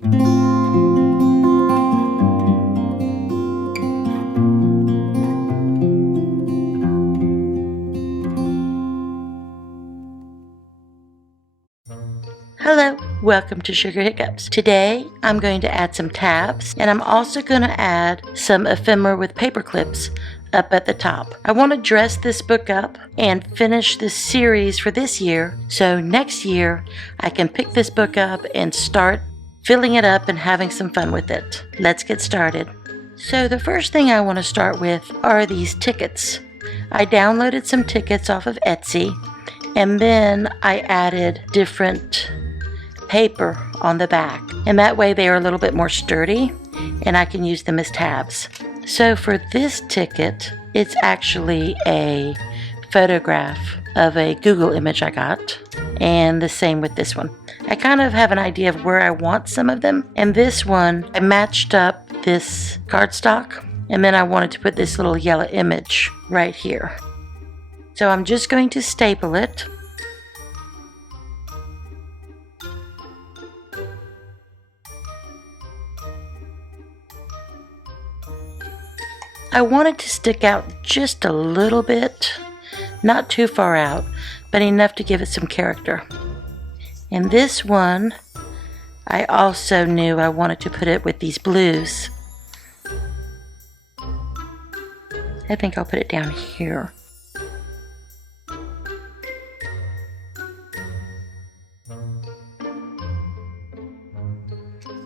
Hello, welcome to Sugar Hiccups. Today I'm going to add some tabs, and I'm also going to add some ephemera with paper clips up at the top. I want to dress this book up and finish this series for this year, so next year I can pick this book up and start filling it up and having some fun with it. Let's get started. So the first thing I want to start with are these tickets. I downloaded some tickets off of Etsy, and then I added different paper on the back, and that way they are a little bit more sturdy and I can use them as tabs. So for this ticket, it's actually a photograph of a Google image I got, and the same with this one. I kind of have an idea of where I want some of them, and this one I matched up this cardstock, and then I wanted to put this little yellow image right here. So I'm just going to staple it. I want it to stick out just a little bit, not too far out, but enough to give it some character. And this one, I also knew I wanted to put it with these blues. I think I'll put it down here.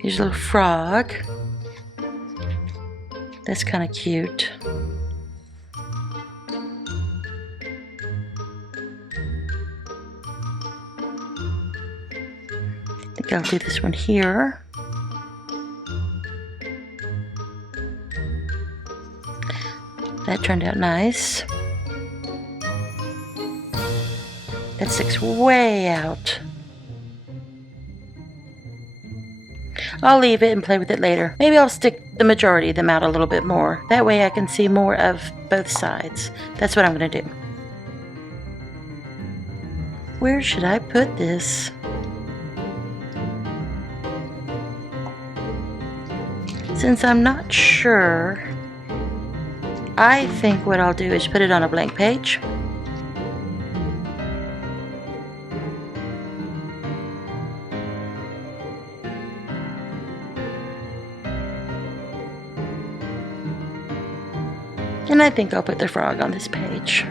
Here's a little frog. That's kind of cute. I think I'll do this one here. That turned out nice. That sticks way out. I'll leave it and play with it later. Maybe I'll stick the majority of them out a little bit more. That way I can see more of both sides. That's what I'm going to do. Where should I put this? Since I'm not sure, I think what I'll do is put it on a blank page. And I think I'll put the frog on this page.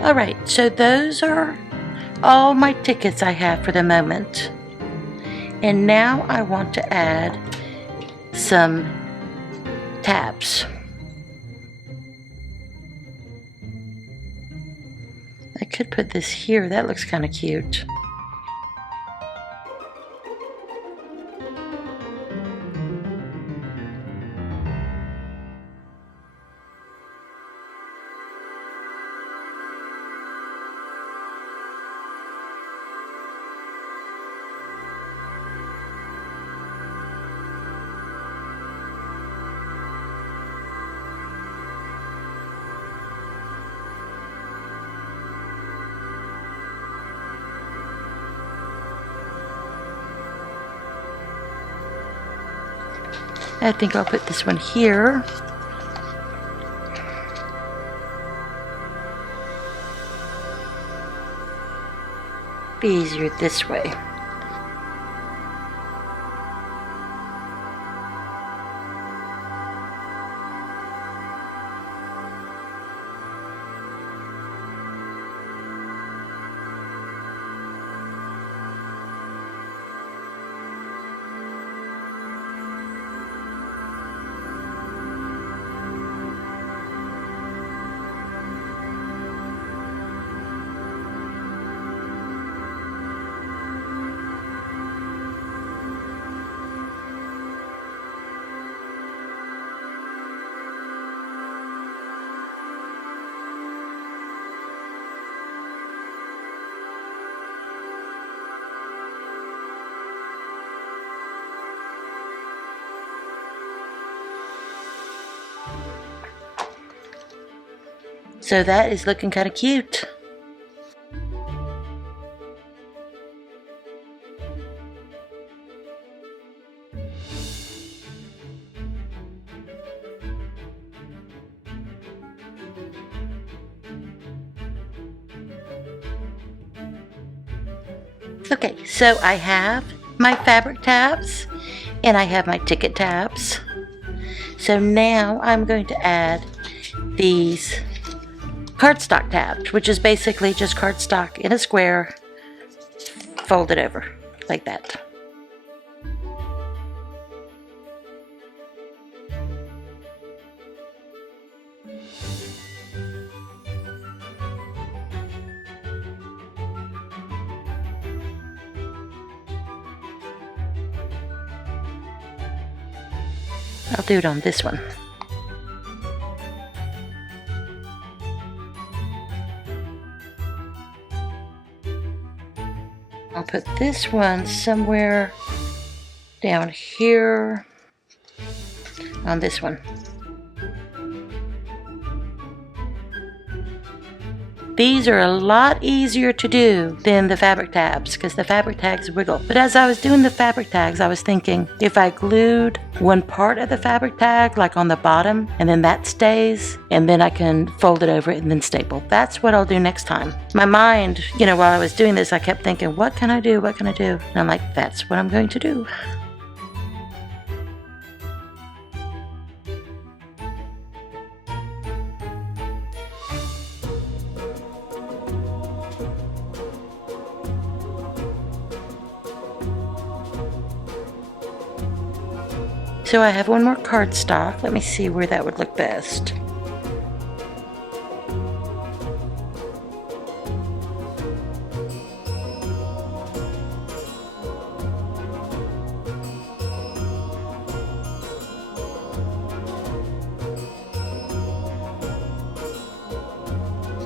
Alright, so those are all my tickets I have for the moment. And now I want to add some tabs. I could put this here, that looks kind of cute. I think I'll put this one here. Be easier this way. So that is looking kind of cute. Okay, so I have my fabric tabs and I have my ticket tabs. So now I'm going to add these cardstock tabs, which is basically just cardstock in a square, folded over like that. I'll do it on this one. I'll put this one somewhere down here on this one. These are a lot easier to do than the fabric tabs because the fabric tags wiggle. But as I was doing the fabric tags, I was thinking if I glued one part of the fabric tag, like on the bottom, and then that stays, and then I can fold it over and then staple. That's what I'll do next time. My mind, while I was doing this, I kept thinking, what can I do? What can I do? And I'm like, that's what I'm going to do. So I have one more cardstock. Let me see where that would look best.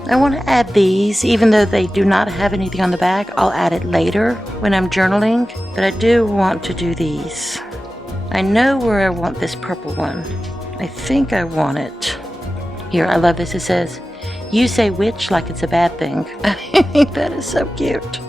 I want to add these, even though they do not have anything on the back. I'll add it later when I'm journaling, but I do want to do these. I know where I want this purple one. I think I want it. Here, I love this. It says, "You say witch like it's a bad thing." I think that is so cute.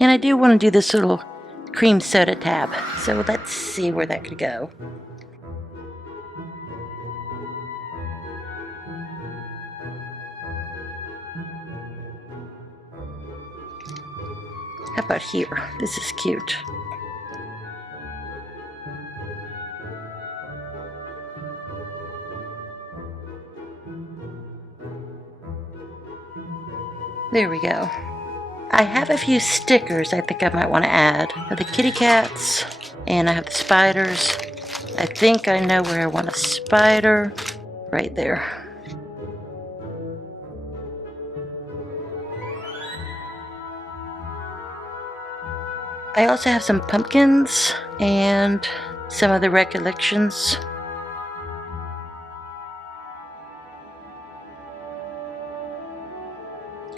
And I do want to do this little cream soda tab. So let's see where that could go. How about here? This is cute. There we go. I have a few stickers I think I might want to add. I have the kitty cats, and I have the spiders. I think I know where I want a spider. Right there. I also have some pumpkins and some of the recollections.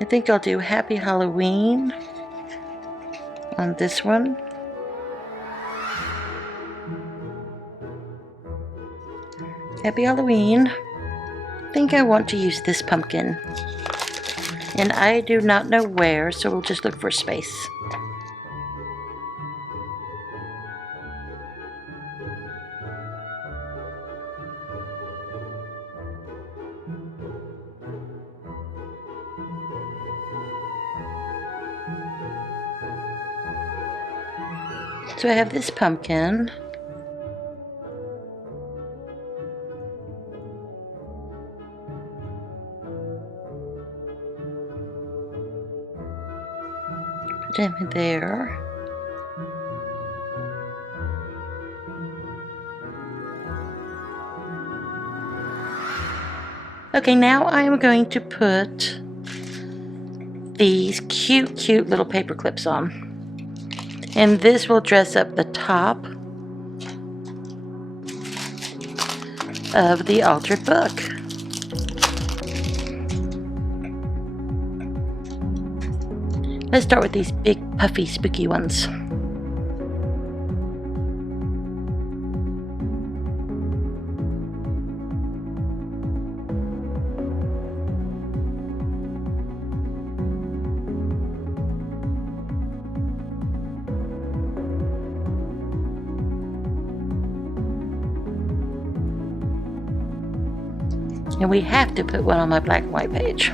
I think I'll do Happy Halloween on this one. Happy Halloween. I think I want to use this pumpkin. And I do not know where, so we'll just look for space. So I have this pumpkin. Put him there. Okay, now I am going to put these cute little paper clips on. And this will dress up the top of the altered book. Let's start with these big, puffy, spooky ones. And we have to put one on my black and white page,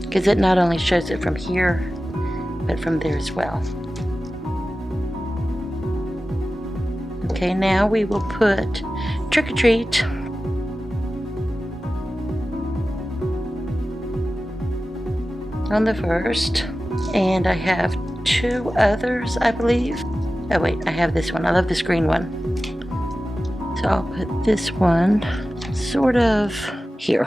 because it not only shows it from here, but from there as well. Okay, now we will put Trick or Treat on the first. And I have two others, I believe. Oh wait, I have this one. I love this green one. So I'll put this one sort of here.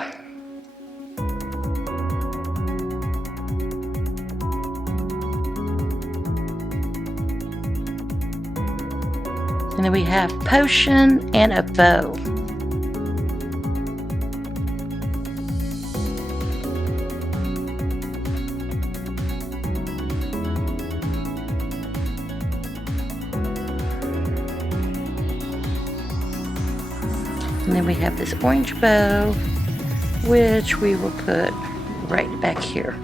And then we have potion and a bow. And then we have this orange bow, which we will put right back here.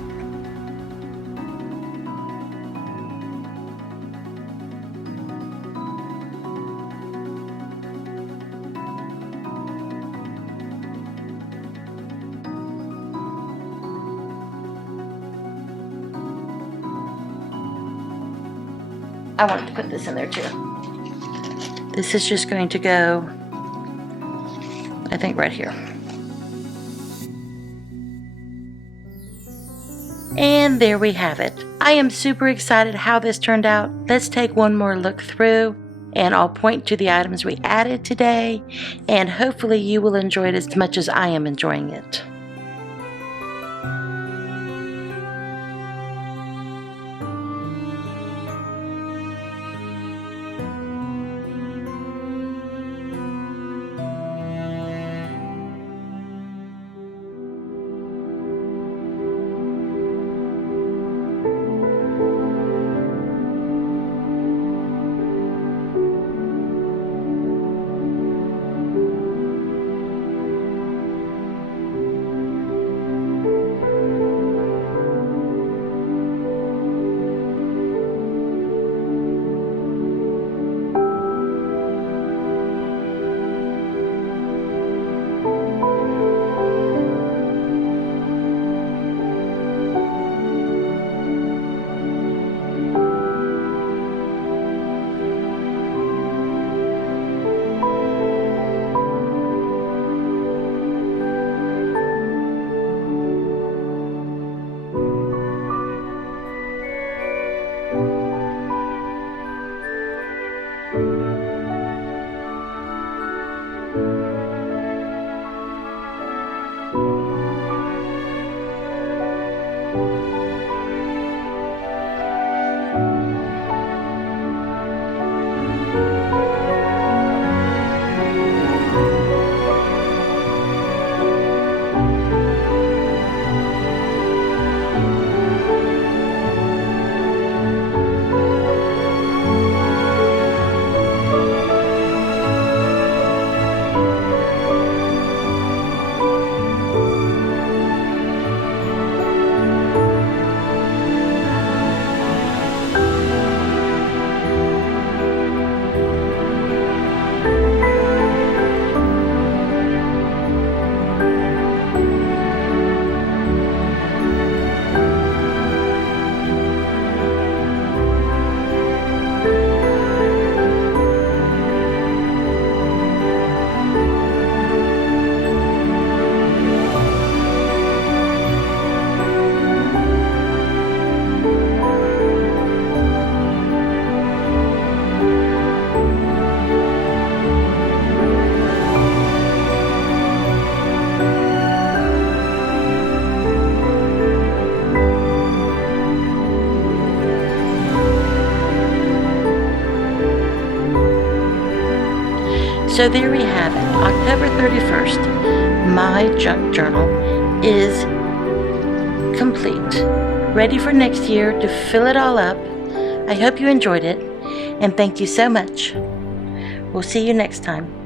I wanted to put this in there too. This is just going to go, I think, right here. And there we have it. I am super excited how this turned out. Let's take one more look through, and I'll point to the items we added today, and hopefully you will enjoy it as much as I am enjoying it. So there we have it, October 31st. My junk journal is complete, ready for next year to fill it all up. I hope you enjoyed it, and thank you so much. We'll see you next time.